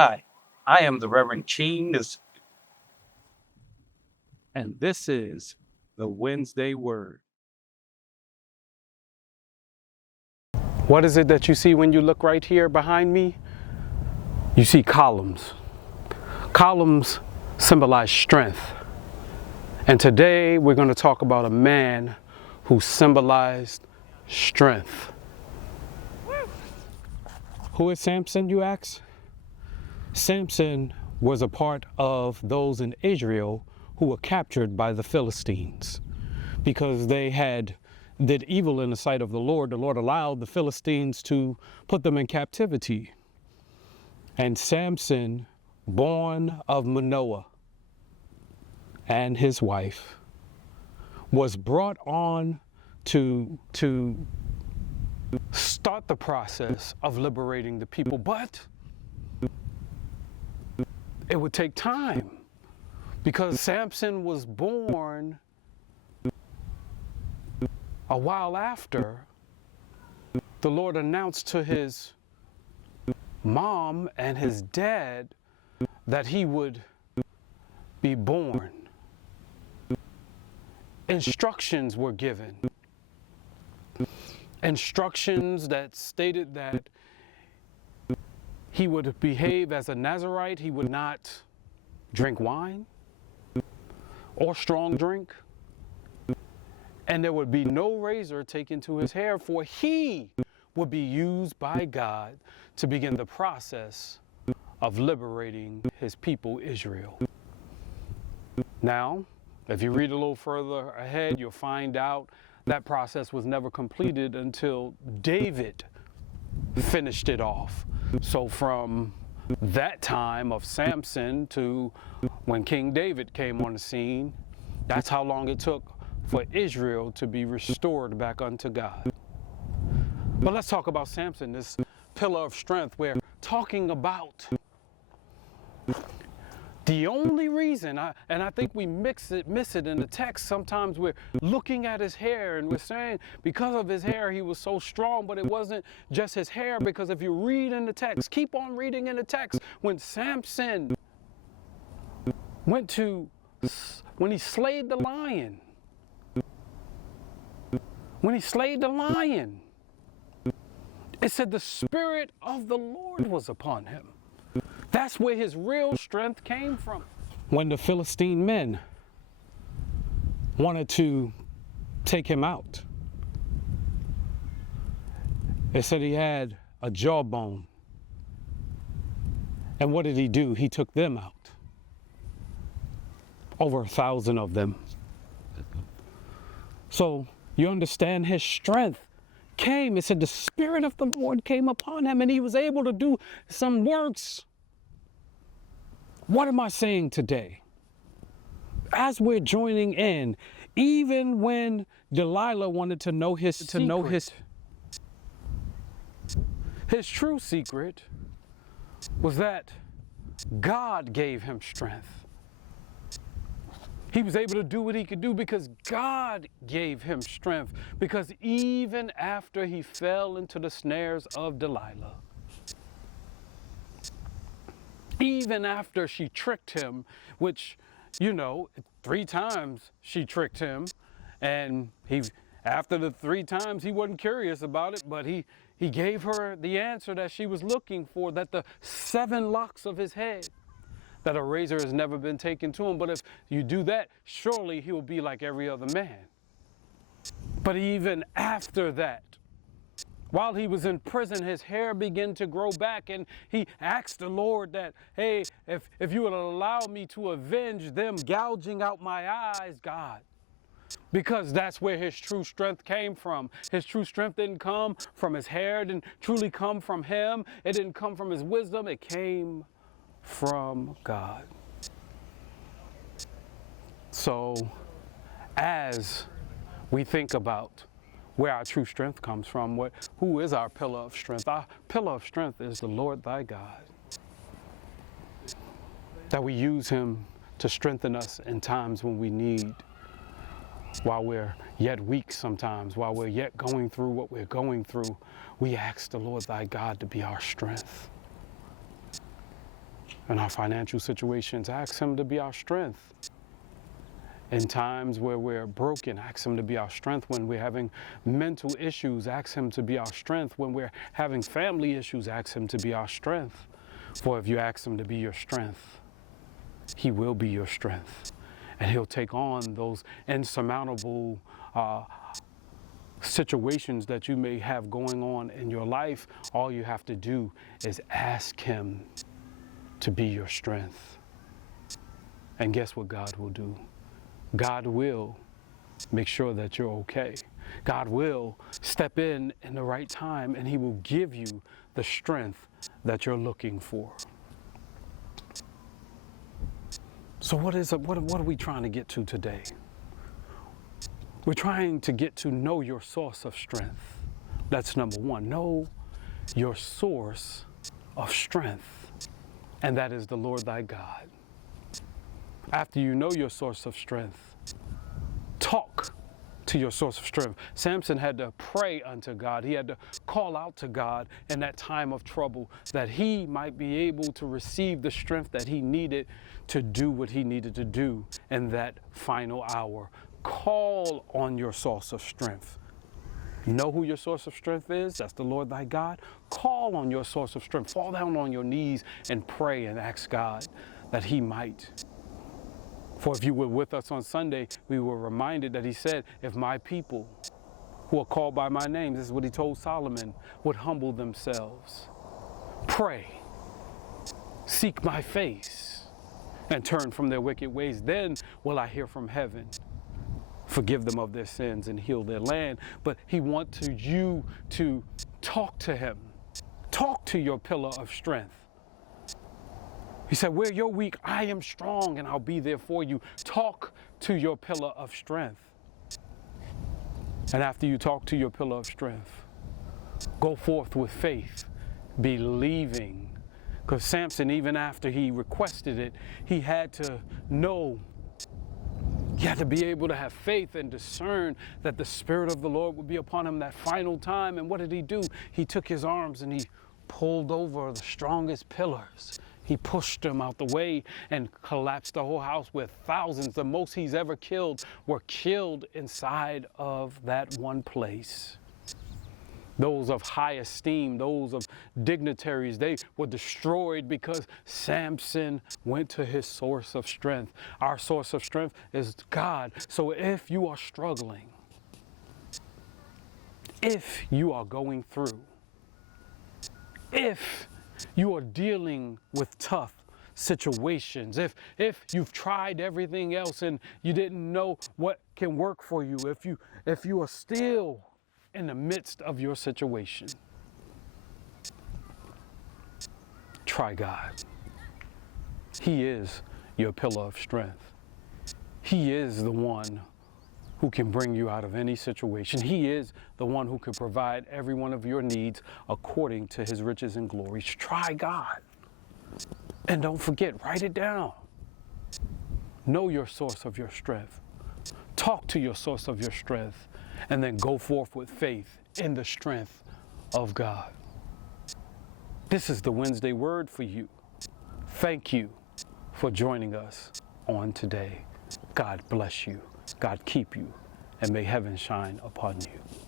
Hi, I am the Reverend Gene Newsome, and this is the Wednesday Word. What is it that you see when you look right here behind me? You see columns. Columns symbolize strength. And today we're going to talk about a man who symbolized strength. Who is Samson, you ask? Samson was a part of those in Israel who were captured by the Philistines because they did evil in the sight of the Lord. The Lord allowed the Philistines to put them in captivity. And Samson, born of Manoah and his wife, was brought on to start the process of liberating the people, but it would take time because Samson was born a while after the Lord announced to his mom and his dad that he would be born. Instructions were given. Instructions that stated that he would behave as a Nazirite. He would not drink wine or strong drink. And there would be no razor taken to his hair, for he would be used by God to begin the process of liberating his people, Israel. Now, if you read a little further ahead, you'll find out that process was never completed until David finished it off. So from that time of Samson to when King David came on the scene, that's how long it took for Israel to be restored back unto God. But let's talk about Samson, this pillar of strength. We're talking about the only reason, and I think we miss it in the text. Sometimes we're looking at his hair and we're saying because of his hair he was so strong, but it wasn't just his hair, because if you read in the text, keep on reading in the text, when Samson when he slayed the lion, it said the Spirit of the Lord was upon him. That's where his real strength came from. When the Philistine men wanted to take him out, it said he had a jawbone. And what did he do? He took them out. Over 1,000 of them. So you understand his strength came. It said the Spirit of the Lord came upon him and he was able to do some works. What am I saying today? As we're joining in, even when Delilah wanted to know his true secret was that God gave him strength. He was able to do what he could do because God gave him strength. Because even after he fell into the snares of Delilah, even after she tricked him, which, 3 times she tricked him, and after the 3 times he wasn't curious about it, but he gave her the answer that she was looking for, that the 7 locks of his head, that a razor has never been taken to him. But if you do that, surely he will be like every other man. But even after that, while he was in prison, his hair began to grow back, and he asked the Lord that, hey, if you would allow me to avenge them gouging out my eyes, God. Because that's where his true strength came from. His true strength didn't come from his hair, it didn't truly come from him. It didn't come from his wisdom. It came from God. So as we think about where our true strength comes from, who is our pillar of strength? Our pillar of strength is the Lord thy God. That we use him to strengthen us in times when we need, while we're yet weak sometimes, while we're yet going through what we're going through, we ask the Lord thy God to be our strength. In our financial situations, ask Him to be our strength. In times where we're broken, ask Him to be our strength. When we're having mental issues, ask Him to be our strength. When we're having family issues, ask Him to be our strength. For if you ask Him to be your strength, He will be your strength. And He'll take on those insurmountable situations that you may have going on in your life. All you have to do is ask Him to be your strength. And guess what God will do? God will make sure that you're okay. God will step in the right time, and He will give you the strength that you're looking for. So what are we trying to get to today? We're trying to get to know your source of strength. That's number one. Know your source of strength, and that is the Lord thy God. After you know your source of strength, talk to your source of strength. Samson had to pray unto God. He had to call out to God in that time of trouble, that he might be able to receive the strength that he needed to do what he needed to do in that final hour. Call on your source of strength. Know who your source of strength is. That's the Lord thy God. Call on your source of strength. Fall down on your knees and pray and ask God that He might. For if you were with us on Sunday, we were reminded that He said, if my people who are called by my name, this is what He told Solomon, would humble themselves, pray, seek my face, and turn from their wicked ways, then will I hear from heaven, forgive them of their sins and heal their land. But He wants you to talk to Him. Talk to your pillar of strength. He said, where you're weak, I am strong, and I'll be there for you. Talk to your pillar of strength. And after you talk to your pillar of strength, go forth with faith, believing. Because Samson, even after he requested it, he had to know, he had to be able to have faith and discern that the Spirit of the Lord would be upon him that final time. And what did he do? He took his arms and he pulled over the strongest pillars. He pushed them out the way and collapsed the whole house, where thousands, the most he's ever killed, were killed inside of that one place. Those of high esteem, those of dignitaries, they were destroyed because Samson went to his source of strength. Our source of strength is God. So if you are struggling, if you are going through, if you are dealing with tough situations, if you've tried everything else and you didn't know what can work for you, if you are still in the midst of your situation, try God. He is your pillar of strength. He is the one who can bring you out of any situation. He is the one who can provide every one of your needs according to His riches and glories. Try God. And don't forget, write it down. Know your source of your strength. Talk to your source of your strength. And then go forth with faith in the strength of God. This is the Wednesday Word for you. Thank you for joining us on today. God bless you. God keep you, and may heaven shine upon you.